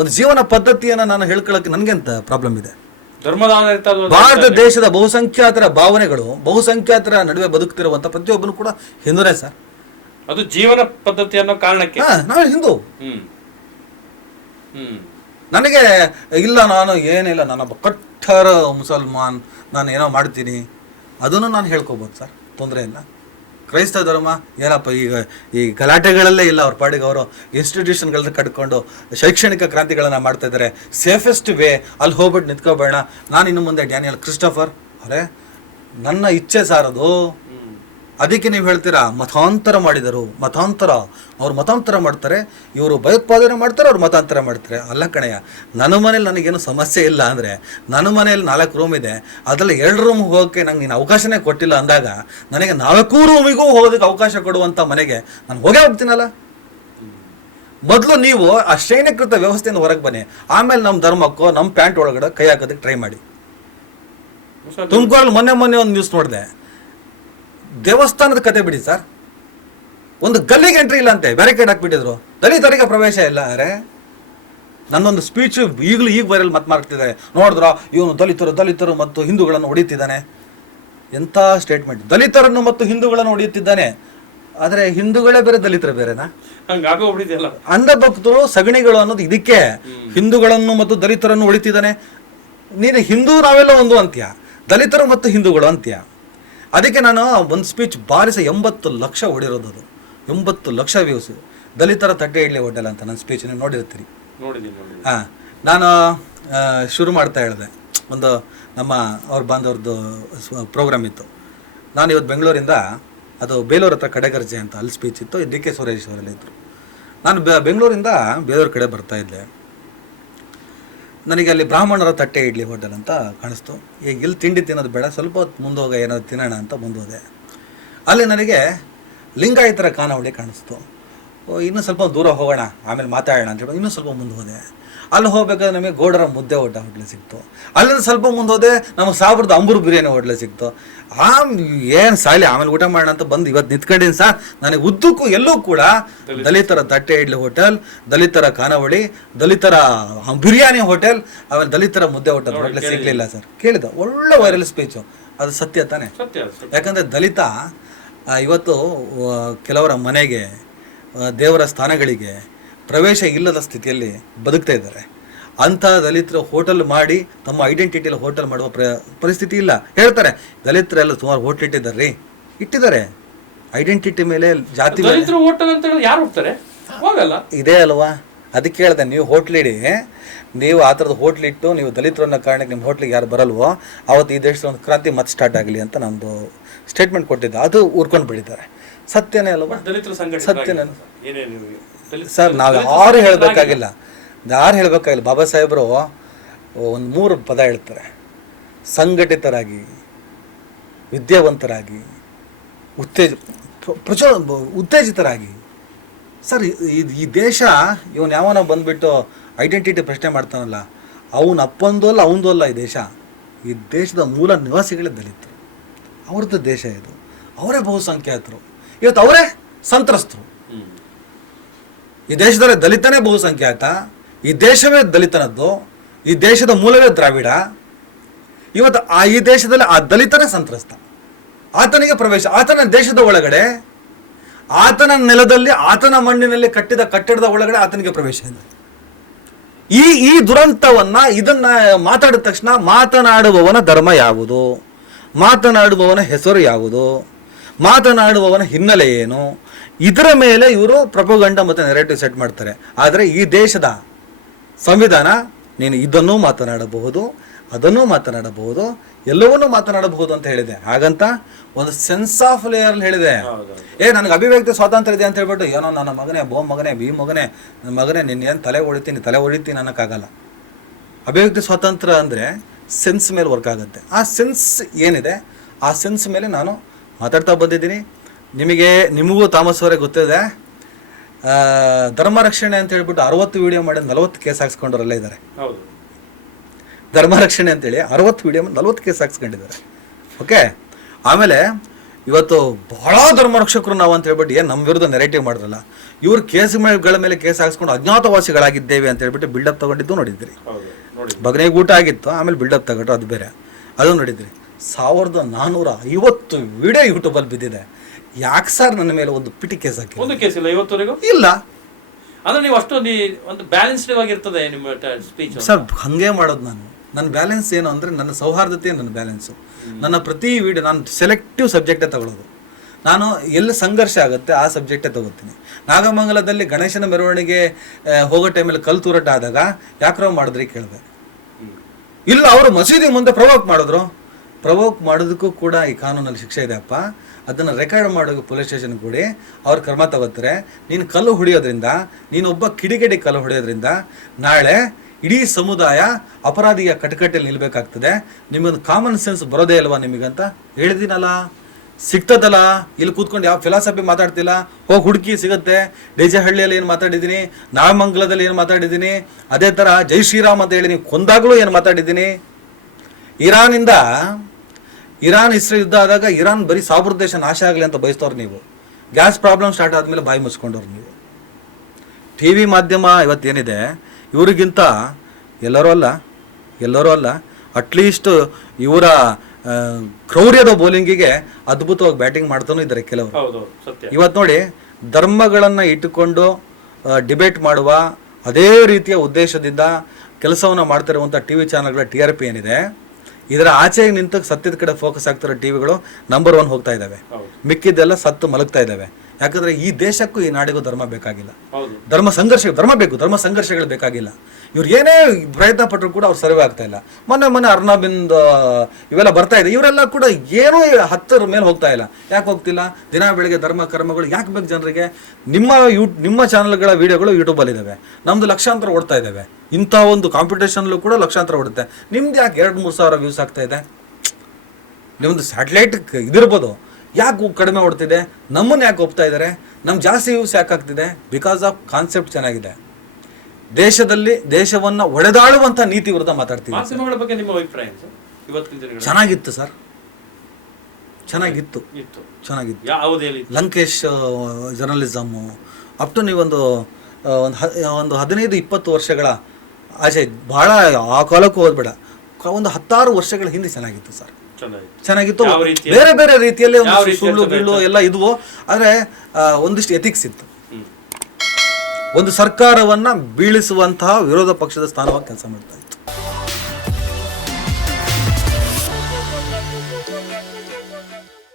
ಒಂದು ಜೀವನ ಪದ್ಧತಿಯನ್ನು ನಾನು ಹೇಳ್ಕೊಳ್ಳೋಕೆ ನನಗೆಂತ ಪ್ರಾಬ್ಲಮ್ ಇದೆ? ಧರ್ಮದ ಭಾರತ ದೇಶದ ಬಹುಸಂಖ್ಯಾತರ ಭಾವನೆಗಳು, ಬಹುಸಂಖ್ಯಾತರ ನಡುವೆ ಬದುಕ್ತಿರುವಂಥ ಪ್ರತಿಯೊಬ್ಬನು ಕೂಡ ಹಿಂದೂನೇ ಸರ್. ಅದು ಜೀವನ ಪದ್ಧತಿ ಅನ್ನೋ ಕಾರಣಕ್ಕೆ ನಾನು ಹಿಂದೂ. ನನಗೆ ಇಲ್ಲ, ನಾನು ಏನಿಲ್ಲ, ನಾನೊಬ್ಬ ಕಟ್ಟರ ಮುಸಲ್ಮಾನ್, ನಾನು ಏನೋ ಮಾಡ್ತೀನಿ, ಅದನ್ನು ನಾನು ಹೇಳ್ಕೊಬೋದು ಸರ್, ತೊಂದರೆ ಇಲ್ಲ. ಕ್ರೈಸ್ತ ಧರ್ಮ ಏನಪ್ಪ ಈಗ ಈ ಗಲಾಟೆಗಳಲ್ಲೇ ಇಲ್ಲ, ಅವ್ರ ಪಾಡಿಗೆ ಅವರು ಇನ್ಸ್ಟಿಟ್ಯೂಷನ್ಗಳನ್ನ ಕಟ್ಕೊಂಡು ಶೈಕ್ಷಣಿಕ ಕ್ರಾಂತಿಗಳನ್ನು ಮಾಡ್ತಾ ಇದ್ದಾರೆ. ಸೇಫೆಸ್ಟ್ ವೇ ಅಲ್ಲಿ ಹೋಗ್ಬಿಟ್ಟು ನಿಂತ್ಕೋಬೇಡ. ನಾನು ಇನ್ನು ಮುಂದೆ ಡ್ಯಾನಿಯಲ್ ಕ್ರಿಸ್ಟೋಫರ್ ಅವರೇ, ನನ್ನ ಇಚ್ಛೆ ಸಾರದು. ಅದಕ್ಕೆ ನೀವು ಹೇಳ್ತೀರಾ ಮತಾಂತರ ಮಾಡಿದರು, ಮತಾಂತರ, ಅವ್ರು ಮತಾಂತರ ಮಾಡ್ತಾರೆ, ಇವರು ಭಯೋತ್ಪಾದನೆ ಮಾಡ್ತಾರೆ, ಅವ್ರು ಮತಾಂತರ ಮಾಡ್ತಾರೆ. ಅಲ್ಲ ಕಣಯ್ಯ, ನನ್ನ ಮನೇಲಿ ನನಗೇನು ಸಮಸ್ಯೆ ಇಲ್ಲ ಅಂದರೆ, ನನ್ನ ಮನೇಲಿ 4 ರೂಮ್ ಇದೆ, ಅದರಲ್ಲಿ 2 ರೂಮ್ ಹೋಗೋಕ್ಕೆ ನಂಗೆ ನೀನು ಅವಕಾಶನೇ ಕೊಟ್ಟಿಲ್ಲ ಅಂದಾಗ, ನನಗೆ 4 ರೂಮಿಗೂ ಹೋಗೋದಕ್ಕೆ ಅವಕಾಶ ಕೊಡುವಂಥ ಮನೆಗೆ ನಾನು ಹೋಗೇ ಹೋಗ್ತೀನಲ್ಲ. ಮೊದಲು ನೀವು ಆ ಶ್ರೇಣೀಕೃತ ವ್ಯವಸ್ಥೆಯಿಂದ ಹೊರಗೆ ಬನ್ನಿ, ಆಮೇಲೆ ನಮ್ಮ ಧರ್ಮಕ್ಕೋ ನಮ್ಮ ಪ್ಯಾಂಟ್ ಒಳಗಡೆ ಕೈ ಹಾಕೋದಕ್ಕೆ ಟ್ರೈ ಮಾಡಿ. ತುಮಕೂರಲ್ಲಿ ಮೊನ್ನೆ ಒಂದು ನ್ಯೂಸ್ ನೋಡಿದೆ, ದೇವಸ್ಥಾನದ ಕತೆ ಬಿಡಿ ಸರ್, ಒಂದು ಗಲ್ಲಿಗೆ ಎಂಟ್ರಿ ಇಲ್ಲ ಅಂತೆ, ಬ್ಯಾರಿಕೇಡ್ ಹಾಕ್ಬಿಟ್ಟಿದ್ರು, ದಲಿತರಿಗೆ ಪ್ರವೇಶ ಇಲ್ಲ. ಅರೆ, ನನ್ನೊಂದು ಸ್ಪೀಚ್ ಈಗ ವೈರಲ್ ಮಾಡ್ತಿದ್ದಾರೆ, ನೋಡಿದ್ರ ಇವನು ದಲಿತರು ಮತ್ತು ಹಿಂದೂಗಳನ್ನು ಹೊಡೆಯುತ್ತಿದ್ದಾನೆ. ಎಂಥ ಸ್ಟೇಟ್ಮೆಂಟ್! ದಲಿತರನ್ನು ಮತ್ತು ಹಿಂದೂಗಳನ್ನು ಹೊಡೆಯುತ್ತಿದ್ದಾನೆ, ಆದರೆ ಹಿಂದೂಗಳೇ ಬೇರೆ, ದಲಿತರು ಬೇರೆನಾ? ಅಂಧಭಕ್ತರು ಸಗಣಿಗಳು ಅನ್ನೋದು ಇದಕ್ಕೆ. ಹಿಂದೂಗಳನ್ನು ಮತ್ತು ದಲಿತರನ್ನು ಹೊಡಿತಿದ್ದಾನೆ. ನೀನು ಹಿಂದೂ ನಾವೆಲ್ಲ ಒಂದು ಅಂತ್ಯ, ದಲಿತರು ಮತ್ತು ಹಿಂದೂಗಳು ಅಂತ್ಯ. ಅದಕ್ಕೆ ನಾನು ಒಂದು ಸ್ಪೀಚ್ ಬಾರಿಸ 80 ಲಕ್ಷ ಹೊಡಿರೋದು, ಅದು 80 ಲಕ್ಷ ವ್ಯೂಸ್. ದಲಿತರ ತಟ್ಟೆ ಇಡ್ಲಿ ಹೋಟೆಲ್ ಅಂತ ನನ್ನ ಸ್ಪೀಚ್ ನೀವು ನೋಡಿರ್ತೀರಿ. ಹಾಂ, ನಾನು ಶುರು ಮಾಡ್ತಾ ಹೇಳಿದೆ, ಒಂದು ನಮ್ಮ ಅವ್ರ ಬಾಂಧವ್ರದ್ದು ಪ್ರೋಗ್ರಾಮ್ ಇತ್ತು. ನಾನು ಇವತ್ತು ಬೆಂಗಳೂರಿಂದ, ಅದು ಬೇಲೂರು ಹತ್ರ ಕಡೆಗರ್ಜೆ ಅಂತ ಅಲ್ಲಿ ಸ್ಪೀಚ್ ಇತ್ತು, DK ಸುರೇಶ್ ಅವರೆಲ್ಲ ಇದ್ದರು. ನಾನು ಬೆಂಗಳೂರಿಂದ ಬೇಲೂರು ಕಡೆ ಬರ್ತಾ ಇದ್ದೆ. ನನಗೆ ಅಲ್ಲಿ ಬ್ರಾಹ್ಮಣರ ತಟ್ಟೆ ಇಡ್ಲಿ ಹೋಟೆಲ್ ಅಂತ ಕಾಣಿಸ್ತು. ಈಗ ಇಲ್ಲಿ ತಿಂಡಿ ತಿನ್ನೋದು ಬೇಡ, ಸ್ವಲ್ಪ ಹೊತ್ತು ಮುಂದೋಗ ಏನಾದ್ರು ತಿನ್ನೋಣ ಅಂತ ಮುಂದೋದೆ. ಅಲ್ಲಿ ನನಗೆ ಲಿಂಗಾಯತರ ಖಾನಾವಳಿ ಕಾಣಿಸ್ತು. ಇನ್ನೂ ಸ್ವಲ್ಪ ದೂರ ಹೋಗೋಣ, ಆಮೇಲೆ ಮಾತಾಡೋಣ ಅಂತ ಹೇಳಿ ಇನ್ನೂ ಸ್ವಲ್ಪ ಮುಂದೆ ಹೋದೆ. ಅಲ್ಲಿ ಹೋಗ್ಬೇಕಾದ್ರೆ ನಮಗೆ ಗೌಡರ ಮುದ್ದೆ ಊಟ ಹೋಟ್ಲೆ ಸಿಕ್ತು. ಅಲ್ಲಿಂದ ಸ್ವಲ್ಪ ಮುಂದೆ ಹೋದೆ, ನಮಗೆ ಸಾಬ್ರದ ಅಂಬೂರು ಬಿರಿಯಾನಿ ಹೋಟ್ಲೆ ಸಿಕ್ತು. ಏನು ಸಾಲಿ, ಆಮೇಲೆ ಊಟ ಮಾಡೋಣ ಅಂತ ಬಂದು ಇವತ್ತು ನಿಂತ್ಕೊಂಡಿದ್ದೀನಿ ಸರ್. ನನಗೆ ಉದ್ದಕ್ಕೂ ಎಲ್ಲೂ ಕೂಡ ದಲಿತರ ತಟ್ಟೆ ಇಡ್ಲಿ ಹೋಟೆಲ್, ದಲಿತರ ಖಾನಾವಳಿ, ದಲಿತರ ಬಿರಿಯಾನಿ ಹೋಟೆಲ್, ಆಮೇಲೆ ದಲಿತರ ಮುದ್ದೆ ಹೋಟೆಲ್ ಸಿಗಲಿಲ್ಲ ಸರ್. ಕೇಳಿದ ಒಳ್ಳೆ ವೈರಲ್ ಸ್ಪೀಚು, ಅದು ಸತ್ಯ ತಾನೆ? ಯಾಕಂದರೆ ದಲಿತ ಇವತ್ತು ಕೆಲವರ ಮನೆಗೆ, ದೇವರ ಸ್ಥಾನಗಳಿಗೆ ಪ್ರವೇಶ ಇಲ್ಲದ ಸ್ಥಿತಿಯಲ್ಲಿ ಬದುಕ್ತಾ ಇದ್ದಾರೆ. ಅಂಥ ದಲಿತರು ಹೋಟೆಲ್ ಮಾಡಿ ತಮ್ಮ ಐಡೆಂಟಿಟಿಯಲ್ಲಿ ಹೋಟೆಲ್ ಮಾಡುವ ಪರಿಸ್ಥಿತಿ ಇಲ್ಲ. ಹೇಳ್ತಾರೆ ದಲಿತರೆಲ್ಲ ಸುಮಾರು ಹೋಟ್ಲ್ ಇಟ್ಟಿದ್ದಾರೆ ಐಡೆಂಟಿಟಿ ಮೇಲೆ, ಜಾತಿ ಇದೆ ಅಲ್ವಾ? ಅದಕ್ಕೆ ಹೇಳ್ದೆ, ನೀವು ಹೋಟ್ಲಿಡಿ, ನೀವು ಆ ಥರದ ಹೋಟ್ಲಿಟ್ಟು ನೀವು ದಲಿತರು ಅನ್ನೋ ಕಾರಣಕ್ಕೆ ನಿಮ್ಮ ಹೋಟ್ಲಿಗೆ ಯಾರು ಬರಲ್ವೋ ಅವತ್ತು ಈ ದೇಶದ ಒಂದು ಕ್ರಾಂತಿ ಮತ್ತೆ ಸ್ಟಾರ್ಟ್ ಆಗಲಿ ಅಂತ ನಮ್ಮದು ಸ್ಟೇಟ್ಮೆಂಟ್ ಕೊಟ್ಟಿದ್ದೆ. ಅದು ಊರ್ಕೊಂಡು ಬಿಟ್ಟಿದ್ದಾರೆ. ಸತ್ಯನೇ ಅಲ್ವಾ? ಸತ್ಯನೇ ಸರ್. ನಾವು ಯಾರು ಹೇಳಬೇಕಾಗಿಲ್ಲ. ಬಾಬಾ ಸಾಹೇಬರು ಒಂದು 3 ಪದ ಹೇಳ್ತಾರೆ: ಸಂಘಟಿತರಾಗಿ, ವಿದ್ಯಾವಂತರಾಗಿ, ಉತ್ತೇಜಿತರಾಗಿ. ಸರ್, ಈ ದೇಶ ಇವನು ಯಾವನ ಬಂದ್ಬಿಟ್ಟು ಐಡೆಂಟಿಟಿ ಪ್ರಶ್ನೆ ಮಾಡ್ತಾನಲ್ಲ, ಅವನ ಅಪ್ಪಂದು ಅಲ್ಲ ಅವಂದು ಅಲ್ಲ ಈ ದೇಶ. ಈ ದೇಶದ ಮೂಲ ನಿವಾಸಿಗಳೇ ದಲಿತರು. ಅವ್ರದ್ದು ದೇಶ ಇದು. ಅವರೇ ಬಹುಸಂಖ್ಯಾತರು. ಇವತ್ತು ಅವರೇ ಸಂತ್ರಸ್ತರು. ಈ ದೇಶದಲ್ಲಿ ದಲಿತನೇ ಬಹುಸಂಖ್ಯಾತ, ಈ ದೇಶವೇ ದಲಿತನದ್ದು, ಈ ದೇಶದ ಮೂಲವೇ ದ್ರಾವಿಡ. ಇವತ್ತು ಈ ದೇಶದಲ್ಲಿ ಆ ದಲಿತನೇ ಸಂತ್ರಸ್ತ. ಆತನಿಗೆ ಪ್ರವೇಶ, ಆತನ ದೇಶದ ಒಳಗಡೆ, ಆತನ ನೆಲದಲ್ಲಿ, ಆತನ ಮಣ್ಣಿನಲ್ಲಿ ಕಟ್ಟಿದ ಕಟ್ಟಡದ ಒಳಗಡೆ ಆತನಿಗೆ ಪ್ರವೇಶ ಇದೆ. ಈ ದುರಂತವನ್ನ, ಇದನ್ನ ಮಾತಾಡಿದ ತಕ್ಷಣ ಮಾತನಾಡುವವನ ಧರ್ಮ ಯಾವುದು, ಮಾತನಾಡುವವನ ಹೆಸರು ಯಾವುದು, ಮಾತನಾಡುವವನ ಹಿನ್ನೆಲೆ ಏನು, ಇದರ ಮೇಲೆ ಇವರು ಪ್ರೊಪಗಂಡ ಮತ್ತು ನೆರೇಟಿವ್ ಸೆಟ್ ಮಾಡ್ತಾರೆ. ಆದರೆ ಈ ದೇಶದ ಸಂವಿಧಾನ, ನೀನು ಇದನ್ನೂ ಮಾತನಾಡಬಹುದು, ಅದನ್ನೂ ಮಾತನಾಡಬಹುದು, ಎಲ್ಲವನ್ನೂ ಮಾತನಾಡಬಹುದು ಅಂತ ಹೇಳಿದೆ. ಹಾಗಂತ ಒಂದು ಸೆನ್ಸ್ ಆಫ್ ಲೇಯರ್ ಹೇಳಿದೆ. ನನಗೆ ಅಭಿವ್ಯಕ್ತಿ ಸ್ವಾತಂತ್ರ್ಯ ಇದೆ ಅಂತ ಹೇಳ್ಬಿಟ್ಟು ಏನೋ ನನ್ನ ಮಗನೇ, ನನ್ನ ಮಗನೇ ನಿನ್ನೇನು ತಲೆ ಹೊಡಿತೀನಿ ಅನ್ನೋಕ್ಕಾಗಲ್ಲ. ಅಭಿವ್ಯಕ್ತಿ ಸ್ವಾತಂತ್ರ್ಯ ಅಂದರೆ ಸೆನ್ಸ್ ಮೇಲೆ ವರ್ಕ್ ಆಗುತ್ತೆ. ಆ ಸೆನ್ಸ್ ಏನಿದೆ, ಆ ಸೆನ್ಸ್ ಮೇಲೆ ನಾನು ಮಾತಾಡ್ತಾ ಬಂದಿದ್ದೀನಿ. ನಿಮಗೂ ಥಾಮಸ್ ಅವರೇ ಗೊತ್ತಿದೆ, ಧರ್ಮ ರಕ್ಷಣೆ ಅಂತ ಹೇಳ್ಬಿಟ್ಟು 60 ವಿಡಿಯೋ ಮಾಡಿ 40 ಕೇಸ್ ಹಾಕ್ಸ್ಕೊಂಡವರೆಲ್ಲ ಇದ್ದಾರೆ. ಧರ್ಮ ರಕ್ಷಣೆ ಅಂತೇಳಿ 60 ವಿಡಿಯೋ 40 ಕೇಸ್ ಹಾಕ್ಸ್ಕೊಂಡಿದ್ದಾರೆ. ಓಕೆ, ಆಮೇಲೆ ಇವತ್ತು ಬಹಳ ಧರ್ಮರಕ್ಷಕರು ನಾವು ಅಂತ ಹೇಳ್ಬಿಟ್ಟು ಏನು ನಮ್ಮ ವಿರುದ್ಧ ನೆರೆಟಿವ್ ಮಾಡಿದ್ರಲ್ಲ, ಇವ್ರು ಕೇಸುಗಳ ಮೇಲೆ ಕೇಸ್ ಹಾಕ್ಸ್ಕೊಂಡು ಅಜ್ಞಾತವಾಸಿಗಳಾಗಿದ್ದೇವೆ ಅಂತ ಹೇಳ್ಬಿಟ್ಟು ಬಿಲ್ಡಪ್ ತಗೊಂಡಿದ್ದು ನೋಡಿದ್ರಿ. ಬಗನೆಗೆ ಊಟ ಆಗಿತ್ತು, ಆಮೇಲೆ ಬಿಲ್ಡಪ್ ತಗೊಂಡ್ರು, ಅದು ಬೇರೆ. ಅದು ನೋಡಿದ್ರಿ. 1450 ವಿಡಿಯೋ ಯೂಟ್ಯೂಬಲ್ಲಿ ಬಿದ್ದಿದೆ. ಯಾಕೆ ಸರ್ ನನ್ನ ಮೇಲೆ ಒಂದು ಪಿಟಿ ಕೇಸ್ ಹಾಕಿ? ಒಂದು ಕೇಸ್ ಇಲ್ಲ ಇವತ್ತವರೆಗೂ ಇಲ್ಲ. ಅಂದ್ರೆ ನೀವು ಅಷ್ಟು ಒಂದು ಬ್ಯಾಲೆನ್ಸ್ಡ್ ಆಗಿರ್ತದೆ ನಿಮ್ಮ ಸ್ಪೀಚ್ ಸರ್. ಹಂಗೆ ಮಾಡೋದು ನಾನು. ನನ್ನ ಬ್ಯಾಲೆನ್ಸ್ ಏನು ಅಂದರೆ ನನ್ನ ಸೌಹಾರ್ದತೆ ನನ್ನ ಬ್ಯಾಲೆನ್ಸು. ನನ್ನ ಪ್ರತಿ ವಿಡಿಯೋ ನಾನು ಸೆಲೆಕ್ಟಿವ್ ಸಬ್ಜೆಕ್ಟೇ ತಗೊಳ್ಳೋದು. ನಾನು ಎಲ್ಲಿ ಸಂಘರ್ಷ ಆಗುತ್ತೆ ಆ ಸಬ್ಜೆಕ್ಟೇ ತಗೋತೀನಿ. ನಾಗಮಂಗಲದಲ್ಲಿ ಗಣೇಶನ ಮೆರವಣಿಗೆ ಹೋಗೋ ಟೈಮಲ್ಲಿ ಕಲ್ಲು ತೂರಾಟ ಆದಾಗ ಯಾಕ್ರೋ ಮಾಡಿದ್ರಿ ಕೇಳಿದೆ. ಇಲ್ಲ, ಅವರು ಮಸೀದಿ ಮುಂದೆ ಪ್ರವೋಕ್ ಮಾಡಿದ್ರು. ಪ್ರವೋಕ್ ಮಾಡೋದಕ್ಕೂ ಕೂಡ ಈ ಕಾನೂನಲ್ಲಿ ಶಿಕ್ಷೆ ಇದೆ ಅಪ್ಪ. ಅದನ್ನು ರೆಕಾರ್ಡ್ ಮಾಡೋದು ಪೊಲೀಸ್ ಸ್ಟೇಷನ್ ಕೂಡಿ ಅವ್ರು ಕ್ರಮ ತಗೋತಾರೆ. ನೀನು ಕಲ್ಲು ಹೊಡೆಯೋದ್ರಿಂದ, ನೀನೊಬ್ಬ ಕಿಡಿಗೇಡಿ ಕಲ್ಲು ಹೊಡೆಯೋದ್ರಿಂದ ನಾಳೆ ಇಡೀ ಸಮುದಾಯ ಅಪರಾಧಿಯ ಕಟಕಟೆಯಲ್ಲಿ ನಿಲ್ಬೇಕಾಗ್ತದೆ. ನಿಮಗೊಂದು ಕಾಮನ್ ಸೆನ್ಸ್ ಬರೋದೇ ಅಲ್ವಾ ನಿಮಗಂತ ಹೇಳಿದ್ದೀನಲ್ಲ, ಸಿಗ್ತದಲ್ಲ. ಇಲ್ಲಿ ಕೂತ್ಕೊಂಡು ಯಾವ ಫಿಲಾಸಫಿ ಮಾತಾಡ್ತಿಲ್ಲ, ಹೋಗಿ ಹುಡುಕಿ ಸಿಗುತ್ತೆ. ಡಿಜೆಹಳ್ಳಿಯಲ್ಲಿ ಏನು ಮಾತಾಡಿದ್ದೀನಿ, ನಾಗಮಂಗಲದಲ್ಲಿ ಏನು ಮಾತಾಡಿದ್ದೀನಿ, ಅದೇ ಥರ ಜೈ ಶ್ರೀರಾಮ್ ಅಂತ ಹೇಳಿ ನೀವು ಕೊಂದಾಗಲೂ ಏನು ಮಾತಾಡಿದ್ದೀನಿ. ಇರಾನ್ ಇಸ್ರೇಲ್ ಯುದ್ಧ ಆದಾಗ ಇರಾನ್ ಬರೀ ಸಾಬ್ರ ದೇಶ ನಾಶ ಆಗಲಿ ಅಂತ ಬಯಸ್ತವ್ರು ನೀವು. ಗ್ಯಾಸ್ ಪ್ರಾಬ್ಲಮ್ ಸ್ಟಾರ್ಟ್ ಆದಮೇಲೆ ಬಾಯಿ ಮುಚ್ಕೊಂಡವ್ರು ನೀವು. ಟಿ ವಿ ಮಾಧ್ಯಮ ಇವತ್ತೇನಿದೆ, ಇವರಿಗಿಂತ ಎಲ್ಲರೂ ಅಲ್ಲ ಅಟ್ಲೀಸ್ಟ್ ಇವರ ಕ್ರೌರ್ಯದ ಬೌಲಿಂಗಿಗೆ ಅದ್ಭುತವಾಗಿ ಬ್ಯಾಟಿಂಗ್ ಮಾಡ್ತಾನೂ ಇದ್ದಾರೆ ಕೆಲವರು. ಇವತ್ತು ನೋಡಿ, ಧರ್ಮಗಳನ್ನು ಇಟ್ಟುಕೊಂಡು ಡಿಬೇಟ್ ಮಾಡುವ ಅದೇ ರೀತಿಯ ಉದ್ದೇಶದಿಂದ ಕೆಲಸವನ್ನು ಮಾಡ್ತಿರುವಂಥ ಟಿ ವಿ ಚಾನಲ್ಗಳ TRP ಏನಿದೆ, ಇದರ ಆಚೆಗೆ ನಿಂತು ಸತ್ಯದ ಕಡೆ ಫೋಕಸ್ ಆಗ್ತಿರೋ ಟಿವಿಗಳು ನಂಬರ್ 1 ಹೋಗ್ತಾ ಇದ್ದಾವೆ. ಮಿಕ್ಕಿದ್ದೆಲ್ಲ ಸತ್ತು ಮಲಗ್ತಾ ಇದ್ದಾವೆ. ಯಾಕಂದ್ರೆ ಈ ದೇಶಕ್ಕೂ ಈ ನಾಡಿಗೂ ಧರ್ಮ ಬೇಕಾಗಿಲ್ಲ. ಧರ್ಮ ಬೇಕು, ಧರ್ಮ ಸಂಘರ್ಷಗಳು ಬೇಕಾಗಿಲ್ಲ. ಇವ್ರು ಏನೇ ಪ್ರಯತ್ನ ಪಟ್ಟರು ಕೂಡ ಅವ್ರು ಸರ್ವೆ ಆಗ್ತಾ ಇಲ್ಲ. ಮೊನ್ನೆ ಅರ್ನಾಬಿಂದ್ ಇವೆಲ್ಲ ಬರ್ತಾ ಇದೆ, ಇವರೆಲ್ಲ ಕೂಡ ಏನೂ 10 ಮೇಲೆ ಹೋಗ್ತಾ ಇಲ್ಲ. ಯಾಕೆ ಹೋಗ್ತಿಲ್ಲ? ದಿನ ಬೆಳಿಗ್ಗೆ ಧರ್ಮ ಕರ್ಮಗಳು ಯಾಕೆ ಬೇಕು ಜನರಿಗೆ? ನಿಮ್ಮ ಚಾನಲ್ಗಳ ವಿಡಿಯೋಗಳು ಯೂಟ್ಯೂಬಲ್ಲಿ ಇದ್ದಾವೆ, ನಮ್ದು ಲಕ್ಷಾಂತರ ಓಡ್ತಾ ಇದ್ದಾವೆ. ಇಂಥ ಒಂದು ಕಾಂಪಿಟೇಷನ್ಲೂ ಕೂಡ ಲಕ್ಷಾಂತರ ಓಡುತ್ತೆ. ನಿಮ್ದು ಯಾಕೆ 2-3 ಸಾವಿರ ವ್ಯೂಸ್ ಆಗ್ತಾ ಇದೆ? ನಿಮ್ಮದು ಸ್ಯಾಟಲೈಟ್ ಇದಿರ್ಬೋದು, ಯಾಕೆ ಕಡಿಮೆ ಓಡ್ತಿದೆ? ನಮ್ಮನ್ನು ಯಾಕೆ ಒಪ್ತಾ ಇದ್ದಾರೆ? ನಮ್ಗೆ ಜಾಸ್ತಿ ವ್ಯೂಸ್ ಯಾಕೆ ಆಗ್ತಿದೆ? ಬಿಕಾಸ್ ಆಫ್ ಕಾನ್ಸೆಪ್ಟ್ ಚೆನ್ನಾಗಿದೆ. ದೇಶವನ್ನು ಒಡೆದಾಳುವಂಥ ನೀತಿ ವಿರುದ್ಧ ಮಾತಾಡ್ತೀವಿ. ಮಾಧ್ಯಮಗಳ ಬಗ್ಗೆ ನಿಮ್ಮ ಅಭಿಪ್ರಾಯ ಚೆನ್ನಾಗಿತ್ತು ಸರ್, ಚೆನ್ನಾಗಿತ್ತು. ಲಂಕೇಶ್ ಜರ್ನಲಿಸಮ್ಮು ಅಪ್ ಟು ನೀವೊಂದು 15-20 ವರ್ಷಗಳ ಆಚೆ, ಭಾಳ ಆ ಕಾಲಕ್ಕೂ ಹೋದ್ಬೇಡ, ಒಂದು 10 ವರ್ಷಗಳ ಹಿಂದೆ ಚೆನ್ನಾಗಿತ್ತು ಸರ್. ಚೆನ್ನಾಗಿತ್ತು. ಬೇರೆ ಬೇರೆ ರೀತಿಯಲ್ಲಿ ಸುಳ್ಳು ಗಿಳ್ಳು ಎಲ್ಲ ಇದ್ವು. ಆದರೆ ಒಂದಿಷ್ಟು ಎಥಿಕ್ಸ್ ಇತ್ತು. ಒಂದು ಸರ್ಕಾರವನ್ನ ಬೀಳಿಸುವಂತಹ ವಿರೋಧ ಪಕ್ಷದ ಸ್ಥಾನವಾಗಿ ಕೆಲಸ ಮಾಡ್ತಾರೆ.